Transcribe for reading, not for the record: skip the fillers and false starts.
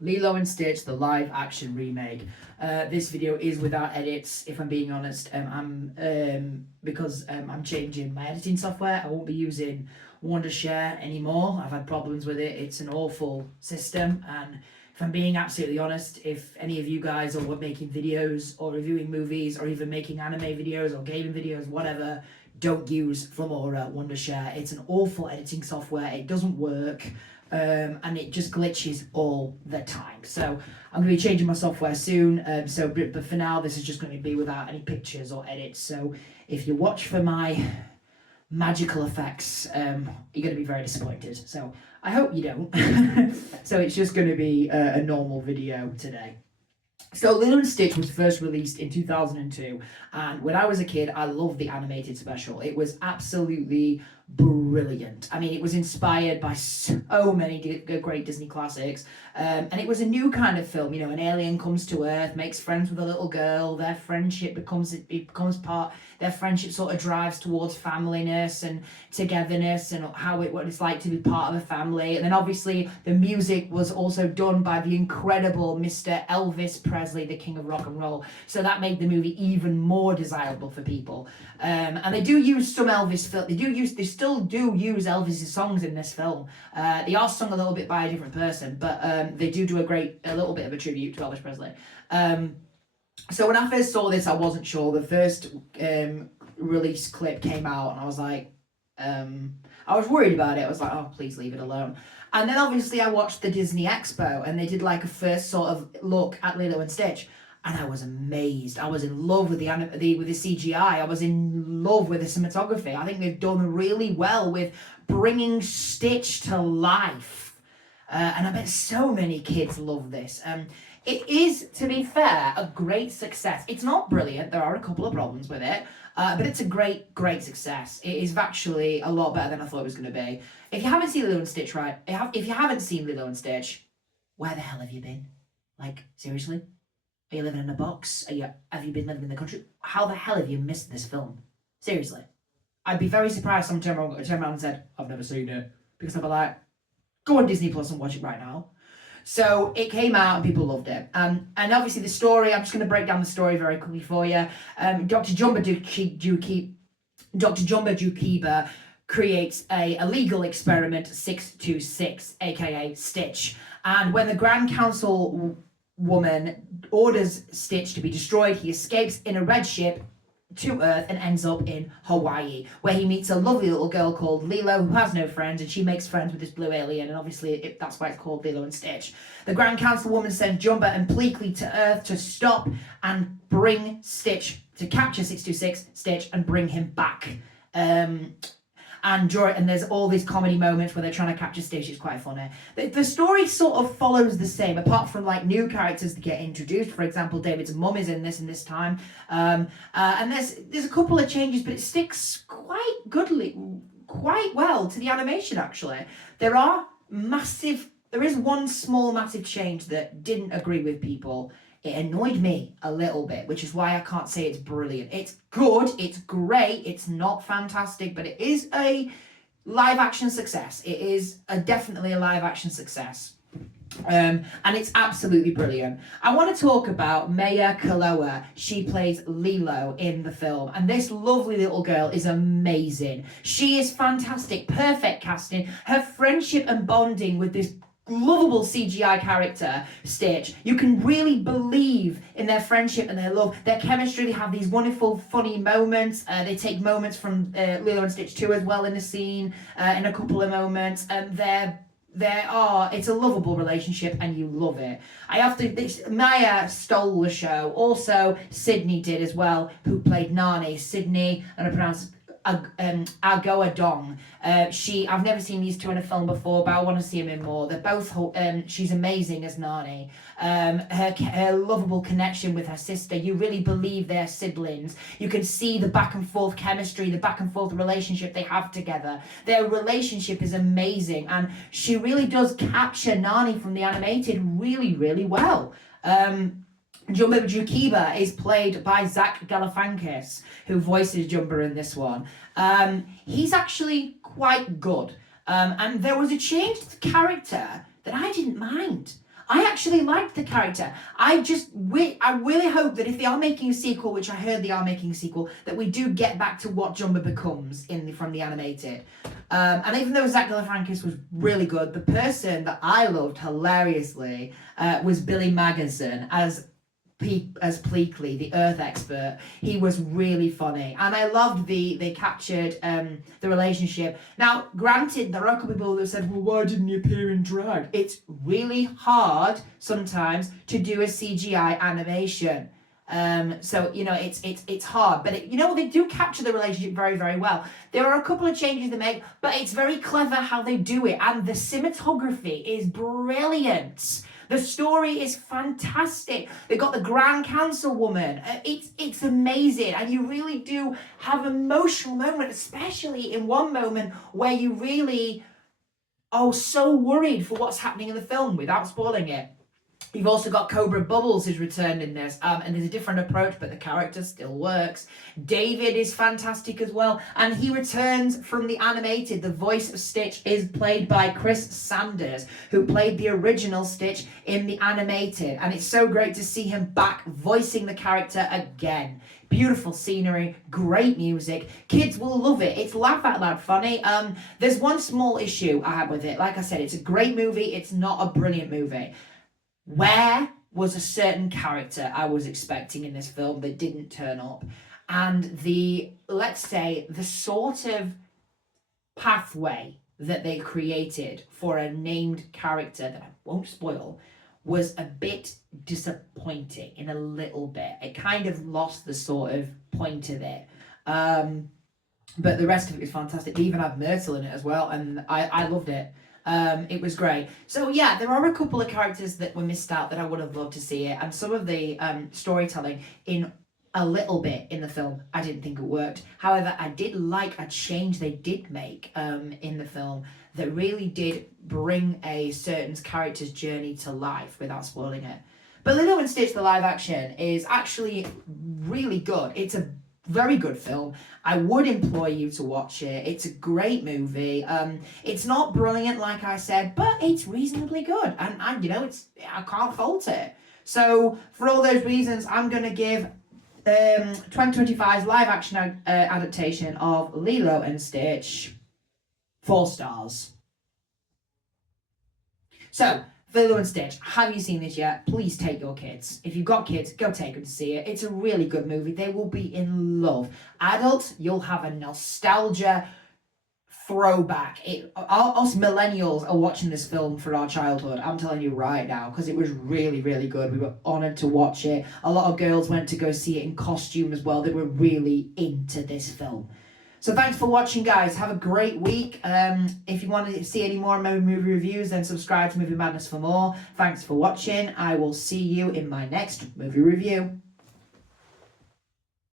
Lilo and Stitch, the live action remake. This video is without edits, if I'm being honest. Because I'm changing my editing software. I won't be using Wondershare anymore. I've had problems with it. It's an awful system, and if I'm being absolutely honest, if any of you guys are making videos or reviewing movies or even making anime videos or gaming videos, whatever, don't use Filmora Wondershare. It's an awful editing software. It doesn't work. And it just glitches all the time. So I'm going to be changing my software soon. But for now, this is just going to be without any pictures or edits. So if you watch for my magical effects, you're going to be very disappointed. So I hope you don't. So it's just going to be a normal video today. So Lilo and Stitch was first released in 2002, and when I was a kid, I loved the animated special. It was absolutely brilliant. I mean, it was inspired by so many great Disney classics, and it was a new kind of film. You know, an alien comes to Earth, makes friends with a little girl. Their friendship becomes part. Their friendship sort of drives towards familyness and togetherness, and what it's like to be part of a family. And then obviously the music was also done by the incredible Mr. Elvis Presley, the king of rock and roll. So that made the movie even more desirable for people. And they do use some Elvis. They still do use Elvis's songs in this film. They are sung a little bit by a different person, but they do a little bit of a tribute to Elvis Presley. So when I first saw this, I wasn't sure. The first release clip came out, and I was like, I was worried about it. I was like, oh, please leave it alone. And then obviously I watched the Disney Expo, and they did like a first sort of look at Lilo and Stitch, and I was amazed. I was in love with the CGI. I was in love with the cinematography. I think they've done really well with bringing Stitch to life, and I bet so many kids love this. It is, to be fair, a great success. It's not brilliant. There are a couple of problems with it, but it's a great success. It is actually a lot better than I thought it was going to be. If you haven't seen Lilo and Stitch, right? If you haven't seen Lilo and Stitch, where the hell have you been? Like, seriously? Are you living in a box? Have you been living in the country? How the hell have you missed this film? Seriously. I'd be very surprised if someone turned around and said, I've never seen it. Because I'd be like, go on Disney Plus and watch it right now. So it came out and people loved it. And obviously the story, I'm just going to break down the story very quickly for you. Dr. Jumba Jukiba creates a illegal experiment 626, aka Stitch. And when the Grand Council woman orders Stitch to be destroyed, he escapes in a red ship to Earth and ends up in Hawaii, where he meets a lovely little girl called Lilo who has no friends, and she makes friends with this blue alien, and obviously that's why it's called Lilo and Stitch. The Grand Council woman sends Jumba and Pleakley to Earth to stop and bring Stitch, to capture 626 Stitch and bring him back. And there's all these comedy moments where they're trying to capture Stitch. It's quite funny. The story sort of follows the same, apart from like new characters that get introduced. For example, David's mum is in this time, and there's a couple of changes, but it sticks quite well to the animation. Actually, there is one small massive change that didn't agree with people. It annoyed me a little bit, which is why I can't say it's brilliant. It's good, it's great, it's not fantastic, but it is a live action success. It is definitely a live action success. And it's absolutely brilliant. I want to talk about Maya Kaloa. She plays Lilo in the film, and this lovely little girl is amazing. She is fantastic, perfect casting. Her friendship and bonding with this lovable CGI character, Stitch. You can really believe in their friendship and their love, their chemistry. They have these wonderful, funny moments. They take moments from Lilo and Stitch 2 as well in the scene, in a couple of moments. And it's a lovable relationship, and you love it. Maya stole the show. Also, Sydney did as well, who played Nani. Sydney, and I pronounce Agoa Dong. I've never seen these two in a film before, but I want to see them in more. They're both, she's amazing as Nani. Her lovable connection with her sister, you really believe they're siblings. You can see the back and forth chemistry, the back and forth relationship they have together. Their relationship is amazing, and she really does capture Nani from the animated really, really well. Jumba Jukiba is played by Zach Galifianakis, who voices Jumba in this one. He's actually quite good. And there was a change to the character that I didn't mind. I actually liked the character. I really hope that if they are making a sequel, which I heard they are making a sequel, that we do get back to what Jumba becomes from the animated. And even though Zach Galifianakis was really good, the person that I loved hilariously was Billy Magnuson as Pleakley, the Earth expert. He was really funny, and I loved they captured the relationship. Now, granted, there are a couple of people that said, "Well, why didn't he appear in drag?" It's really hard sometimes to do a CGI animation. So it's hard, but they do capture the relationship very, very well. There are a couple of changes they make, but it's very clever how they do it, and the cinematography is brilliant. The story is fantastic. They got the Grand Councilwoman. It's amazing, and you really do have an emotional moment, especially in one moment where you really are so worried for what's happening in the film without spoiling it. You've also got Cobra Bubbles who's returned in this, and there's a different approach, but the character still works. David is fantastic as well, and he returns from the animated. The voice of Stitch is played by Chris Sanders, who played the original Stitch in the animated, and it's so great to see him back voicing the character again. Beautiful scenery, great music. Kids will love it. It's laugh out loud funny. There's one small issue I have with it. Like I said, it's a great movie. It's not a brilliant movie. Where was a certain character I was expecting in this film that didn't turn up? And let's say, the sort of pathway that they created for a named character that I won't spoil was a bit disappointing in a little bit. It kind of lost the sort of point of it. But the rest of it was fantastic. They even had Myrtle in it as well, and I loved it. It was great. So yeah, there are a couple of characters that were missed out that I would have loved to see it, and some of the storytelling in a little bit in the film I didn't think it worked. However, I did like a change they did make in the film that really did bring a certain character's journey to life without spoiling it. But Lilo and Stitch, the live action, is actually really good. It's a very good film. I would implore you to watch it. It's a great movie. It's not brilliant, like I said, but it's reasonably good, and I can't fault it. So for all those reasons, I'm gonna give 2025's live action adaptation of Lilo and Stitch 4 stars. So, Lilo and Stitch, have you seen this yet? Please take your kids. If you've got kids, go take them to see it. It's a really good movie. They will be in love. Adults, you'll have a nostalgia throwback. Us millennials are watching this film for our childhood. I'm telling you right now, because it was really, really good. We were honoured to watch it. A lot of girls went to go see it in costume as well. They were really into this film. So thanks for watching, guys. Have a great week. If you want to see any more movie reviews, then subscribe to Movie Madness for more. Thanks for watching. I will see you in my next movie review.